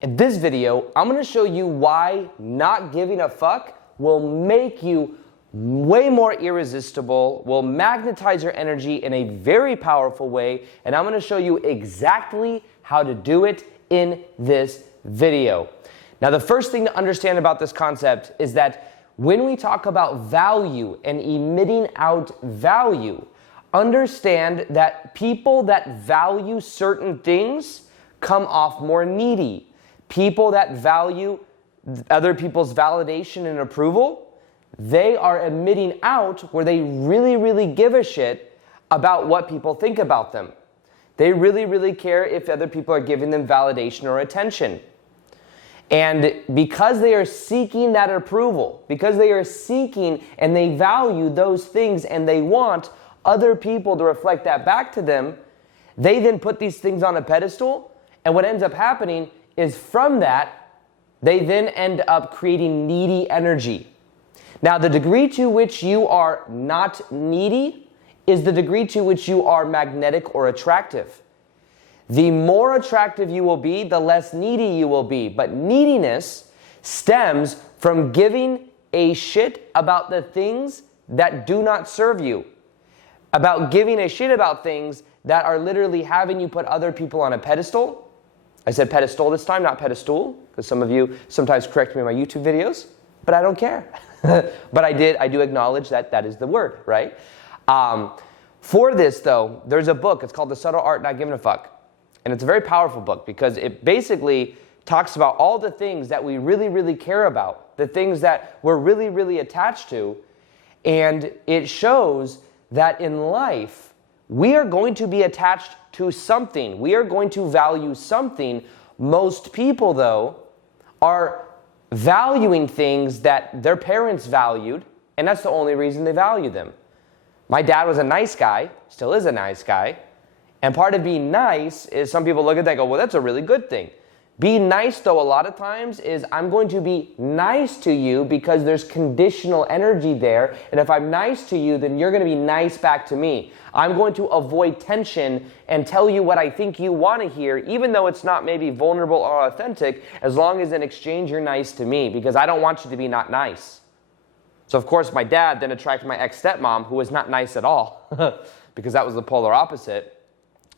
In this video, I'm going to show you why not giving a fuck will make you way more irresistible, will magnetize your energy in a very powerful way, and I'm going to show you exactly how to do it in this video. Now, the first thing to understand about this concept is that when we talk about value and emitting out value, understand that people that value certain things come off more needy. People that value other people's validation and approval, they are emitting out where they really give a shit about what people think about them. They really care if other people are giving them validation or attention. And because they are seeking that approval, because they are seeking and they value those things and they want other people to reflect that back to them, they then put these things on a pedestal, and what ends up happening is from that, they then end up creating needy energy. Now, the degree to which you are not needy is the degree to which you are magnetic or attractive. The more attractive you will be, the less needy you will be. But neediness stems from giving a shit about the things that do not serve you. About giving a shit about things that are literally having you put other people on a pedestal. I said pedestal this time, not pedestal, because some of you sometimes correct me in my YouTube videos, but I don't care. But I do acknowledge that that is the word, right? For this, though, there's a book. It's called The Subtle Art Not Giving a Fuck. And it's a very powerful book because it basically talks about all the things that we really care about, the things that we're really attached to. And it shows that in life, we are going to be attached to something. We are going to value something. Most people, though, are valuing things that their parents valued, and that's the only reason they value them. My dad was a nice guy, still is a nice guy, and part of being nice is some people look at that and go, well, that's a really good thing. Being nice, though, a lot of times is I'm going to be nice to you because there's conditional energy there. And if I'm nice to you, then you're going to be nice back to me. I'm going to avoid tension and tell you what I think you want to hear, even though it's not maybe vulnerable or authentic, as long as in exchange you're nice to me, because I don't want you to be not nice. So, of course, my dad then attracted my ex-stepmom, who was not nice at all, because that was the polar opposite.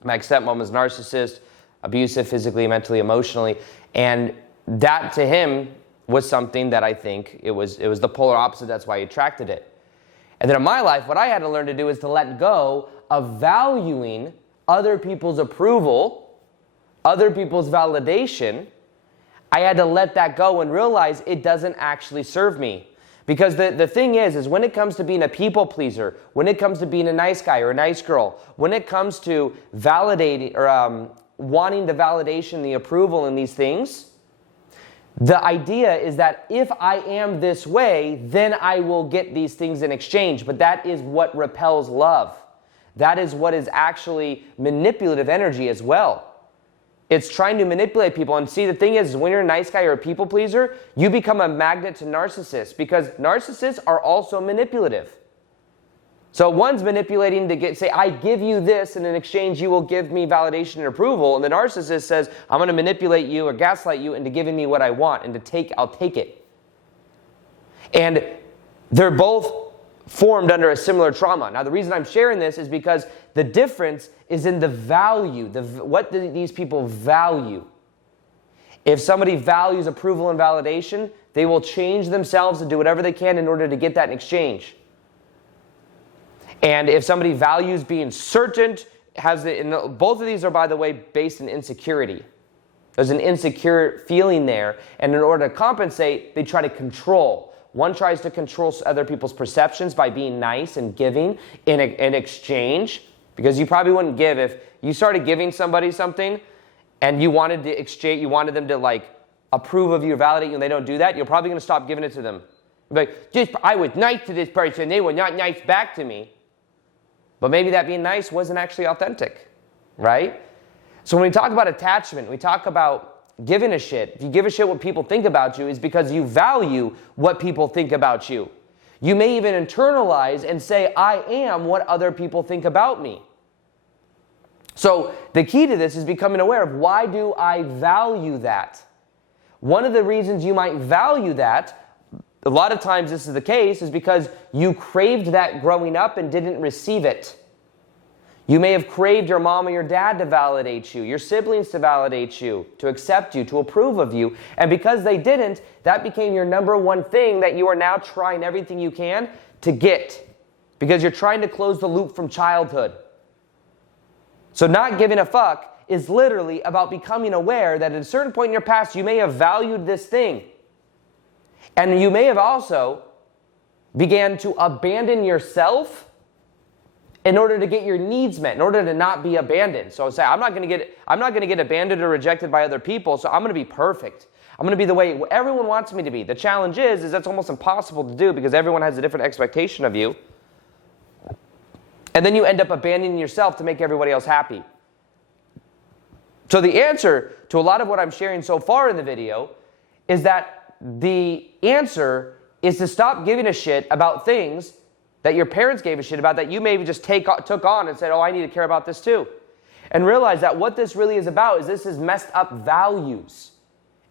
My ex-stepmom was a narcissist, abusive physically, mentally, emotionally, and that to him was something that I think it was the polar opposite. That's why he attracted it. And then in my life, what I had to learn to do is to let go of valuing other people's approval, other people's validation. I had to let that go and realize it doesn't actually serve me. Because the thing is when it comes to being a people pleaser, when it comes to being a nice guy or a nice girl, when it comes to validating or wanting the validation, the approval in these things, the idea is that if I am this way, then I will get these things in exchange. But that is what repels love. That is what is actually manipulative energy as well. It's trying to manipulate people. And see, the thing is when you're a nice guy or a people pleaser, you become a magnet to narcissists because narcissists are also manipulative. So one's manipulating to say, I give you this, and in exchange you will give me validation and approval. And the narcissist says, I'm going to manipulate you or gaslight you into giving me what I want, and I'll take it. And they're both formed under a similar trauma. Now, the reason I'm sharing this is because the difference is in the value, what do these people value. If somebody values approval and validation, they will change themselves and do whatever they can in order to get that in exchange. And if somebody values being certain, both of these are, by the way, based in insecurity. There's an insecure feeling there, and in order to compensate, they try to control. One tries to control other people's perceptions by being nice and giving in exchange, because you probably wouldn't give if you started giving somebody something and you wanted to exchange, you wanted them to like approve of you, validate you, and they don't do that, you're probably going to stop giving it to them. Like, I was nice to this person, they were not nice back to me. But maybe that being nice wasn't actually authentic, right? So when we talk about attachment, we talk about giving a shit. If you give a shit what people think about you, is because you value what people think about you. You may even internalize and say, I am what other people think about me. So the key to this is becoming aware of, why do I value that? One of the reasons you might value that, a lot of times this is the case, is because you craved that growing up and didn't receive it. You may have craved your mom or your dad to validate you, your siblings to validate you, to accept you, to approve of you. And because they didn't, that became your number one thing that you are now trying everything you can to get. Because you're trying to close the loop from childhood. So not giving a fuck is literally about becoming aware that at a certain point in your past, you may have valued this thing. And you may have also began to abandon yourself in order to get your needs met, in order to not be abandoned. So say, I'm not going to get abandoned or rejected by other people, so I'm going to be perfect. I'm going to be the way everyone wants me to be. The challenge is that's almost impossible to do because everyone has a different expectation of you. And then you end up abandoning yourself to make everybody else happy. So the answer to a lot of what I'm sharing so far in the video is that the answer is to stop giving a shit about things that your parents gave a shit about that you maybe just took on and said, oh, I need to care about this too. And realize that what this really is about is this is messed up values.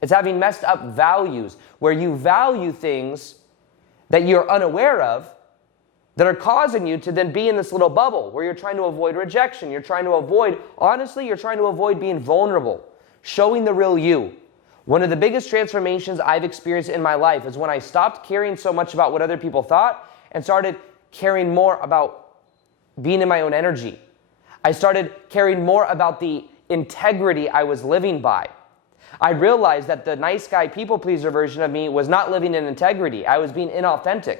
It's having messed up values where you value things that you're unaware of that are causing you to then be in this little bubble where you're trying to avoid rejection. You're trying to avoid, honestly, you're trying to avoid being vulnerable, showing the real you. One of the biggest transformations I've experienced in my life is when I stopped caring so much about what other people thought and started caring more about being in my own energy. I started caring more about the integrity I was living by. I realized that the nice guy, people pleaser version of me was not living in integrity. I was being inauthentic.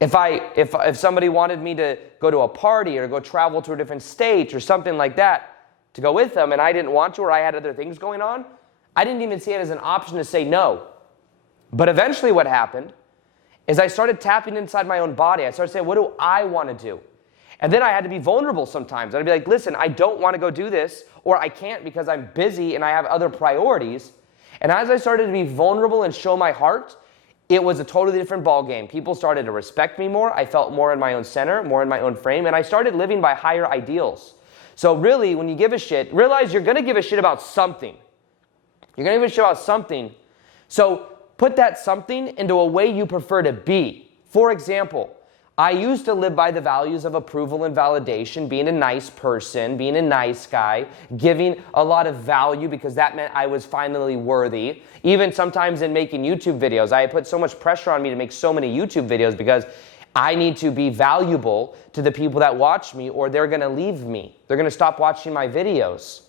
If somebody wanted me to go to a party or go travel to a different state or something like that to go with them and I didn't want to or I had other things going on, I didn't even see it as an option to say no. But eventually what happened is I started tapping inside my own body. I started saying, what do I want to do? And then I had to be vulnerable sometimes. I'd be like, listen, I don't want to go do this, or I can't because I'm busy and I have other priorities. And as I started to be vulnerable and show my heart, it was a totally different ball game. People started to respect me more. I felt more in my own center, more in my own frame, and I started living by higher ideals. So really, when you give a shit, realize you're going to give a shit about something. You're going to give a shit about something. So put that something into a way you prefer to be. For example, I used to live by the values of approval and validation, being a nice person, being a nice guy, giving a lot of value because that meant I was finally worthy. Even sometimes in making YouTube videos, I put so much pressure on me to make so many YouTube videos because I need to be valuable to the people that watch me or they're going to leave me. They're going to stop watching my videos.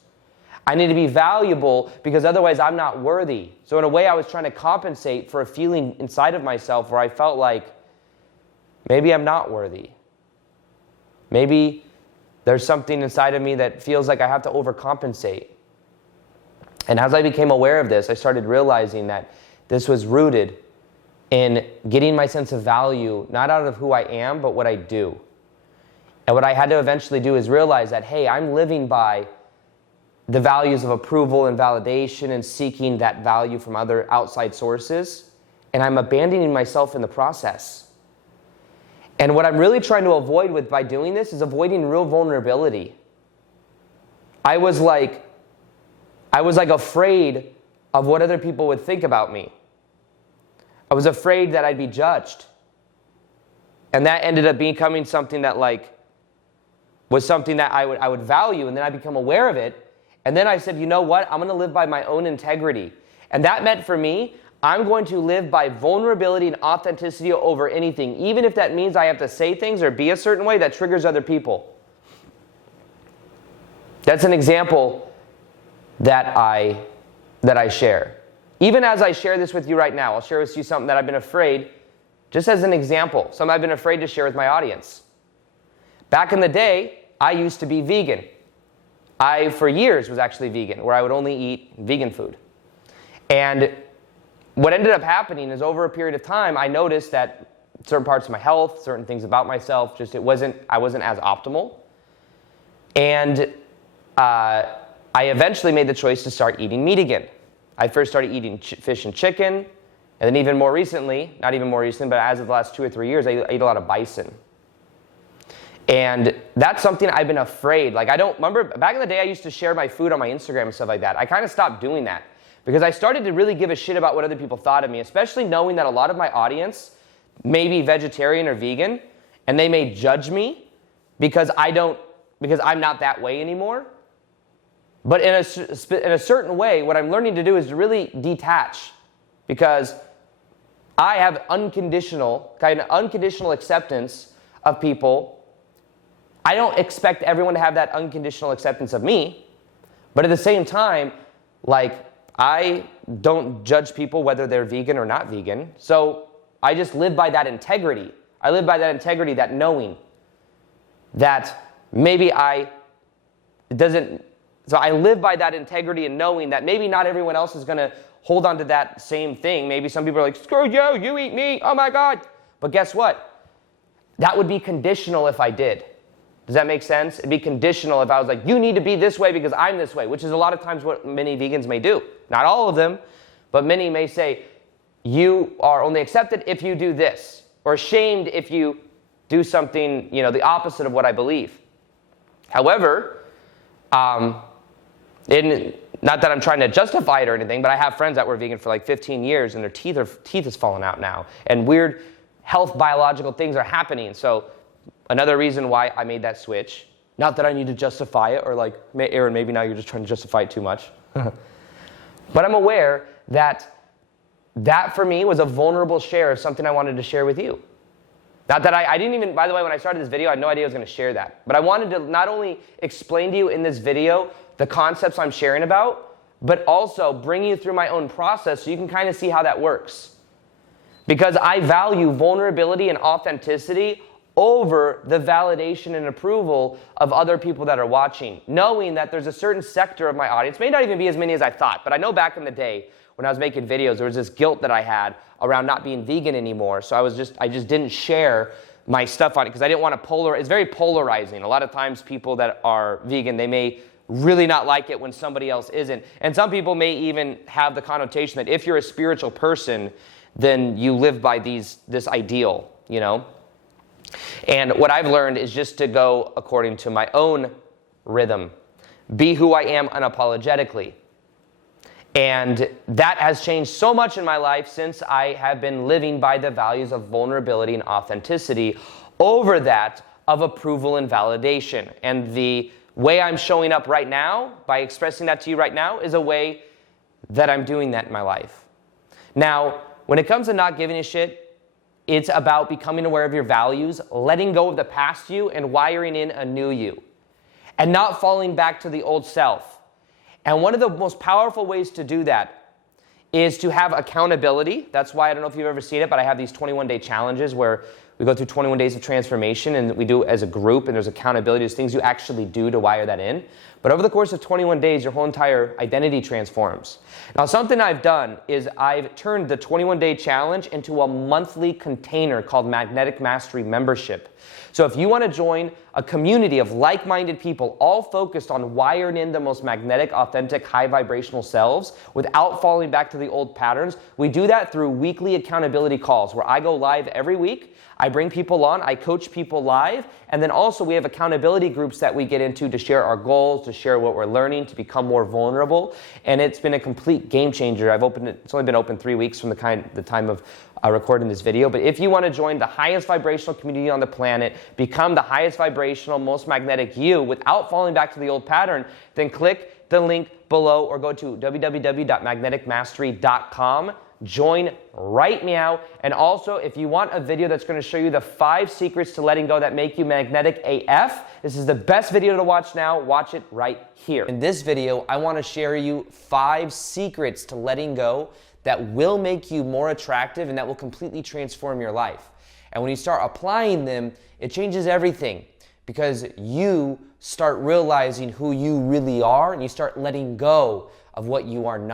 I need to be valuable because otherwise I'm not worthy. So in a way I was trying to compensate for a feeling inside of myself where I felt like maybe I'm not worthy. Maybe there's something inside of me that feels like I have to overcompensate. And as I became aware of this, I started realizing that this was rooted in getting my sense of value, not out of who I am, but what I do. And what I had to eventually do is realize that, hey, I'm living by the values of approval and validation and seeking that value from other outside sources, and I'm abandoning myself in the process. And what I'm really trying to avoid by doing this is avoiding real vulnerability. I was like afraid of what other people would think about me. I was afraid that I'd be judged. And that ended up becoming something that was something that I would value, and then I become aware of it. And then I said, you know what? I'm going to live by my own integrity. And that meant for me, I'm going to live by vulnerability and authenticity over anything, even if that means I have to say things or be a certain way that triggers other people. That's an example that I share. Even as I share this with you right now, I'll share with you something that I've been afraid, just as an example, something I've been afraid to share with my audience. Back in the day, I used to be vegan. I, for years, was actually vegan, where I would only eat vegan food. And what ended up happening is over a period of time, I noticed that certain parts of my health, certain things about myself, I wasn't as optimal. And I eventually made the choice to start eating meat again. I first started eating fish and chicken, and then even more recently, not even more recently, but as of the last 2 or 3 years, I eat a lot of bison. And that's something I've been afraid. I don't remember back in the day, I used to share my food on my Instagram and stuff like that. I kind of stopped doing that because I started to really give a shit about what other people thought of me, especially knowing that a lot of my audience may be vegetarian or vegan, and they may judge me because I'm not that way anymore. But in a certain way, what I'm learning to do is to really detach, because I have unconditional acceptance of people. I don't expect everyone to have that unconditional acceptance of me, but at the same time, like, I don't judge people whether they're vegan or not vegan. So I just live by that integrity. I live by that integrity, that knowing that maybe so I live by that integrity and knowing that maybe not everyone else is going to hold on to that same thing. Maybe some people are like, screw you, you eat meat, oh my God. But guess what? That would be conditional if I did. Does that make sense? It'd be conditional if I was like, you need to be this way because I'm this way, which is a lot of times what many vegans may do. Not all of them, but many may say, you are only accepted if you do this, or shamed if you do something, the opposite of what I believe. However, not that I'm trying to justify it or anything, but I have friends that were vegan for like 15 years and their teeth is falling out now, and weird health biological things are happening. So another reason why I made that switch, not that I need to justify it, or like, Aaron, maybe now you're just trying to justify it too much. But I'm aware that for me was a vulnerable share of something I wanted to share with you. Not that I didn't even, by the way, when I started this video, I had no idea I was going to share that. But I wanted to not only explain to you in this video the concepts I'm sharing about, but also bring you through my own process so you can kind of see how that works. Because I value vulnerability and authenticity over the validation and approval of other people that are watching, knowing that there's a certain sector of my audience, may not even be as many as I thought, but I know back in the day when I was making videos, there was this guilt that I had around not being vegan anymore. So I just didn't share my stuff on it because I didn't want to it's very polarizing. A lot of times people that are vegan, they may really not like it when somebody else isn't. And some people may even have the connotation that if you're a spiritual person, then you live by this ideal, And what I've learned is just to go according to my own rhythm. Be who I am unapologetically. And that has changed so much in my life since I have been living by the values of vulnerability and authenticity over that of approval and validation. And the way I'm showing up right now, by expressing that to you right now, is a way that I'm doing that in my life. Now, when it comes to not giving a shit, it's about becoming aware of your values, letting go of the past you, and wiring in a new you. And not falling back to the old self. And one of the most powerful ways to do that is to have accountability. That's why, I don't know if you've ever seen it, but I have these 21-day challenges where we go through 21 days of transformation, and we do it as a group, and there's accountability. There's things you actually do to wire that in. But over the course of 21 days, your whole entire identity transforms. Now, something I've done is I've turned the 21-day challenge into a monthly container called Magnetic Mastery Membership. So if you want to join a community of like-minded people all focused on wiring in the most magnetic, authentic, high vibrational selves without falling back to the old patterns, we do that through weekly accountability calls where I go live every week. I bring people on, I coach people live, and then also we have accountability groups that we get into to share our goals, to share what we're learning, to become more vulnerable, and it's been a complete game changer. It's only been open 3 weeks from the time of recording this video, but if you want to join the highest vibrational community on the planet, become the highest vibrational, most magnetic you without falling back to the old pattern, then click the link below or go to www.magneticmastery.com. Join right now. And also, if you want a video that's going to show you the 5 secrets to letting go that make you magnetic AF, this is the best video to watch now. Watch it right here. In this video, I want to share you 5 secrets to letting go that will make you more attractive and that will completely transform your life. And when you start applying them, it changes everything because you start realizing who you really are and you start letting go of what you are not.